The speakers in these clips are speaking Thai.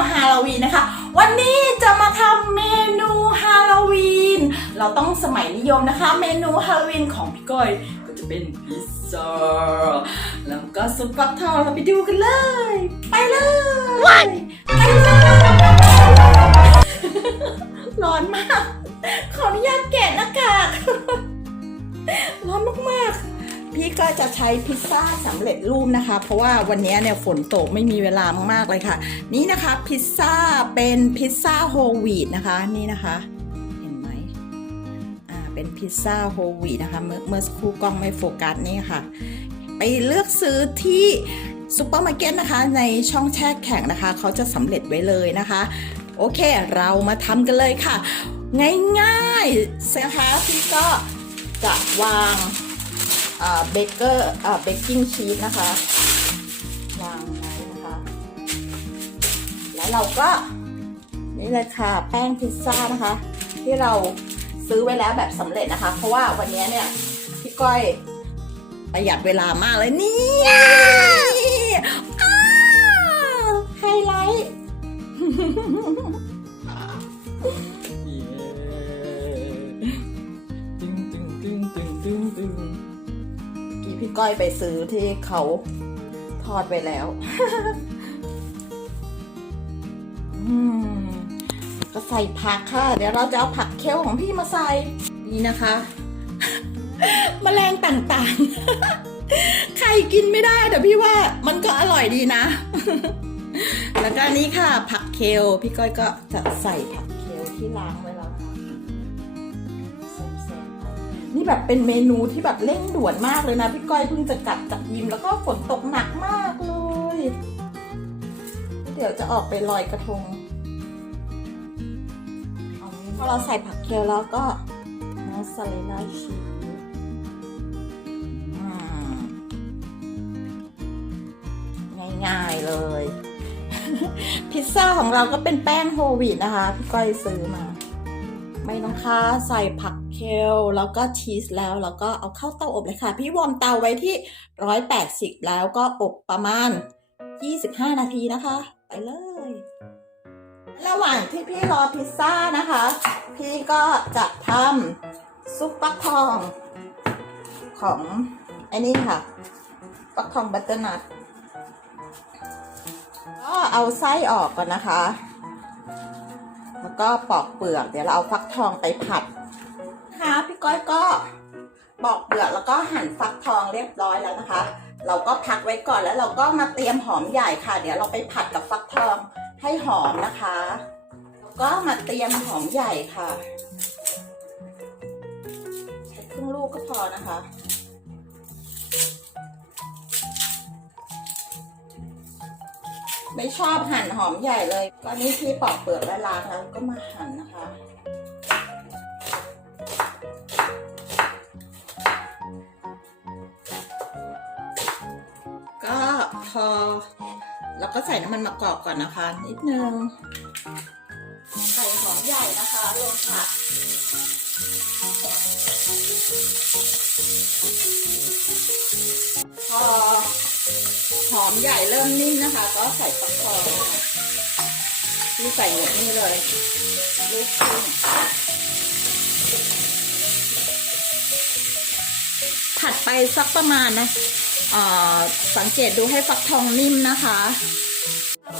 มาในแนวฮาโลวีนนะคะ วันนี้จะมาทำเมนูฮาโลวีน เราต้องสมัยนิยมนะคะ เมนูฮาโลวีนของพี่ก้อยก็จะเป็นพิซซ่าแล้วก็ซุปฟักทองเราไปดูกันเลย ไปเลย ไปเลย ก็จะใช้พิซซ่าสำเร็จรูปนะคะ เพราะว่าวันนี้เนี่ยฝนตกไม่มีเวลามากๆเลยค่ะ นี่นะคะพิซซ่าเป็นพิซซ่าโฮลวีตนะคะนี่นะคะเห็นไหมอ่าเป็นพิซซ่าโฮลวีตนะคะเมื่อเมื่อสักครู่กล้องไม่โฟกัสนี่ค่ะ ไปเลือกซื้อที่ซูเปอร์มาร์เก็ตนะคะในช่องแช่แข็งนะคะ เขาจะสำเร็จไว้เลยนะคะ โอเคเรามาทำกันเลยค่ะ ง่ายๆนะคะพี่ก็จะวาง เบเกอร์เบกกิ้งชีสนะคะวางไว้นะคะ แล้วเราก็นี่เลยค่ะแป้งพิซซ่านะคะ ที่เราซื้อไว้แล้วแบบสำเร็จนะคะ เพราะว่าวันนี้เนี่ยพี่ก้อยประหยัดเวลามากเลยนี่ไฮไลท์ กี้พี่ก้อยไปซื้อที่เขาทอดไปแล้วก็ใส่ผักค่ะ เดี๋ยวเราจะเอาผักเคลของพี่มาใส่นี่นะคะแมลงต่างๆ ใครกินไม่ได้แต่พี่ว่ามันก็อร่อยดีนะ แล้วก็นนี้ค่ะ ผักเคลพี่ก้อยก็จะใส่ผักเคลที่ล้างไว้แล้ว นี่แบบเป็นเมนูที่แบบเร่งด่วนมากเลยนะพี่ก้อยเพิ่งจะกลับจากยิมแล้วก็ฝนตกหนักมากเลย เดี๋ยวจะออกไปลอยกระทงพอเราใส่ผักเคลแล้วก็มอสซาเรลล่าชีสง่ายๆเลย พิซซ่าของเราก็เป็นแป้งโฮวีตนะคะ พี่ก้อยซื้อมา ไม่ต้องค่าใส่ผัก ลแล้วก็ชีสแล้ว แล้วก็เอาเข้าเตาอบเลยค่ะ พี่วอร์มเตาไว้ที่ 180 แล้วก็อบประมาณ 25 นาทีนะคะ ไปเลย ระหว่างที่พี่รอพิซซ่านะคะ พี่ก็จะทำซุปฟักทองของไอ้นี่ค่ะฟักทองบัตเตอร์นัทก็เอาไส้ออกก่อนนะคะ แล้วก็ปอกเปลือก เดี๋ยวเราเอาฟักทองไปผัด พี่ก้อยก็ปอกเปลือกแล้วก็หั่นฟักทองเรียบร้อยแล้วนะคะ เราก็พักไว้ก่อนแล้วเราก็มาเตรียมหอมใหญ่ค่ะ เดี๋ยวเราไปผัดกับฟักทองให้หอมนะคะแล้วก็มาเตรียมหอมใหญ่ค่ะใช้ครึ่งลูกก็พอนะคะไม่ชอบหั่นหอมใหญ่เลย ก็นี่ที่ปอกเปลือกและล้างแล้วก็มาหั่นนะคะ พอ แล้วก็ใส่น้ำมันมะกอกก่อนนะคะ นิดนึงใส่หอมใหญ่นะคะลงค่ะพอหอมใหญ่เริ่มนิ่มนะคะ ก็ใส่ฟักองค่ะที่ใส่หมดนี่เลยลูกครึ่งผัดไปสักประมาณนะ สังเกตดูให้ฟักทองนิ่มนะคะ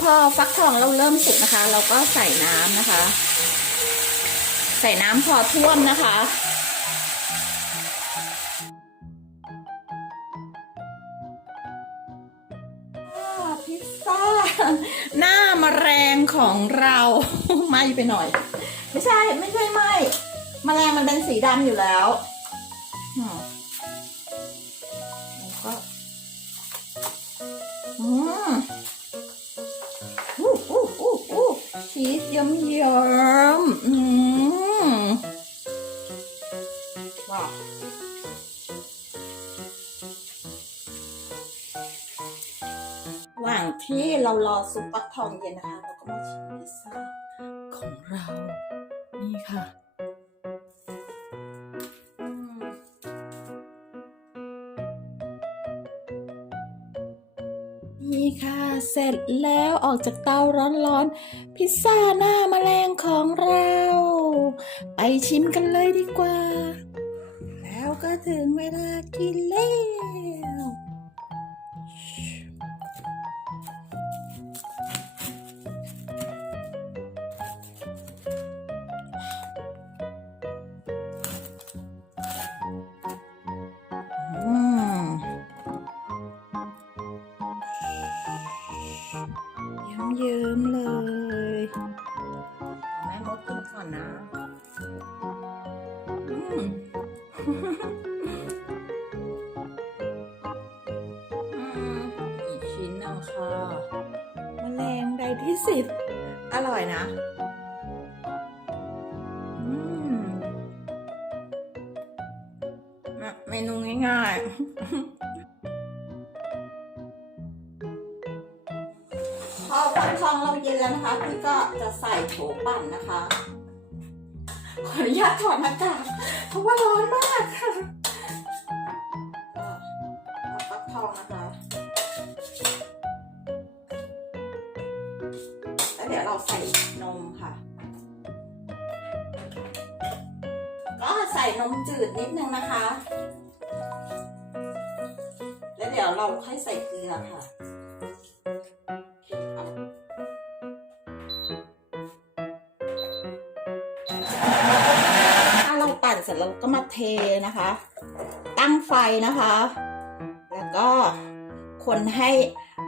พอฟักทองเราเริ่มสุกนะคะ เราก็ใส่น้ำนะคะ ใส่น้ำพอท่วมนะคะพิซซ่าหน้ามาแรงของเราไหมไปหน่อย ไม่ใช่ไม่ใช่ไหม้มแมลงมันเป็นสีดำอยู่แล้วอืมแล้ว ยอมอืมว้าวระหว่างที่เรารอซุปฟักทองเย็นนะคะ เราก็มาชิมพิซซ่าของเรา นี่ค่ะ นี่ค่ะ เสร็จแล้วออกจากเตาร้อนๆ พิซซ่าหน้าแมลงของเรา ไปชิมกันเลยดีกว่า แล้วก็ถึงเวลากินแล้ว เยิ้มเยิ้มๆเลยเอาแม่มดกินก่อนนะอืมอืมอีกชิ้นหนึงค่ะมแมลงใดที่สิบอร่อยนะอืมเมนูง่ายๆ อฟักทองเราเย็นแล้วนะคะพี่ก็จะใส่โถปั่นนะคะ ขออนุญาตถอดหน้ากากเพราะว่าร้อนมากค่ะเอาฟักทองนะคะแล้วเดี๋ยวเราใส่นมค่ะ ก็ใส่นมจืดนิดนึงนะคะ แล้วเดี๋ยวเราค่อยใส่เกลือค่ะ ราปั่นเสร็จเราก็มาเทนะคะ ตั้งไฟนะคะ แล้วก็คนให้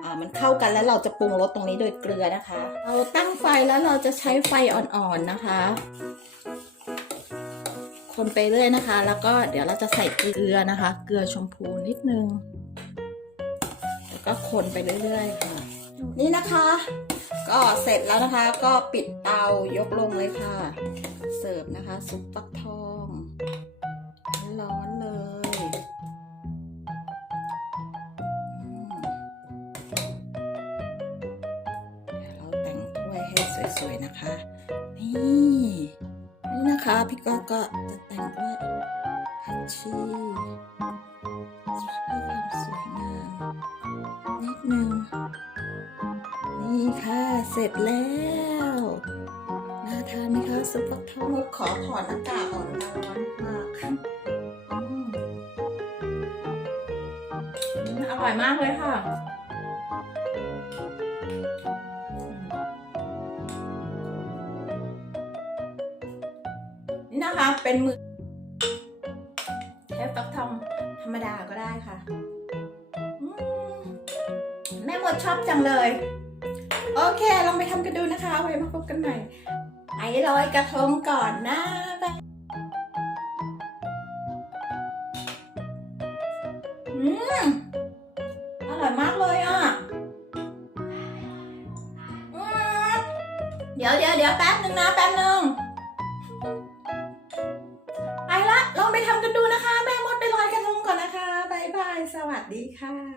อ่ามันเข้ากันแล้วเราจะปรุงรสตรงนี้โดยเกลือนะคะ เราตั้งไฟแล้วเราจะใช้ไฟอ่อนๆนะคะ คนไปเรื่อยนะคะ แล้วก็เดี๋ยวเราจะใส่เกลือนะคะ เกลือชมพูนิดนึง แล้วก็คนไปเรื่อยๆค่ะ นี่นะคะ ก็เสร็จแล้วนะคะ ก็ปิดเตายกลงเลยค่ะ เสิร์ฟนะคะ ซุปฟักทอง ร้อนเลยเดี๋ยวเราแต่งถ้วยให้สวยๆนะคะ นี่นี่นะคะ พี่ก็ก็จะแต่งด้วยผักชีเพื่อความสวยงามนิดนึง นี่ค่ะ เสร็จแล้ว ทานไหมคะซุปฟักทองขอถอดหน้ากากก่อนร้อนมากอร่อยมากเลยค่ะนี่นะคะเป็นมือแค่ฟักทองธรรมดาก็ได้ค่ะแม่หมดชอบจังเลย โอเค ลองไปทำกันดูนะคะ ไว้มาพบกันใหม่ ลอยกระทงก่อนนะบ๊ายอืมอร่อยมากเลยอะอืมเดี๋ยวเดี๋ยวเดี๋ยวแป๊บนึงนะแป๊บนึงไปละลองไปทำกันดูนะคะ แม่มดไปลอยกระทงก่อนนะคะบายบาย สวัสดีค่ะ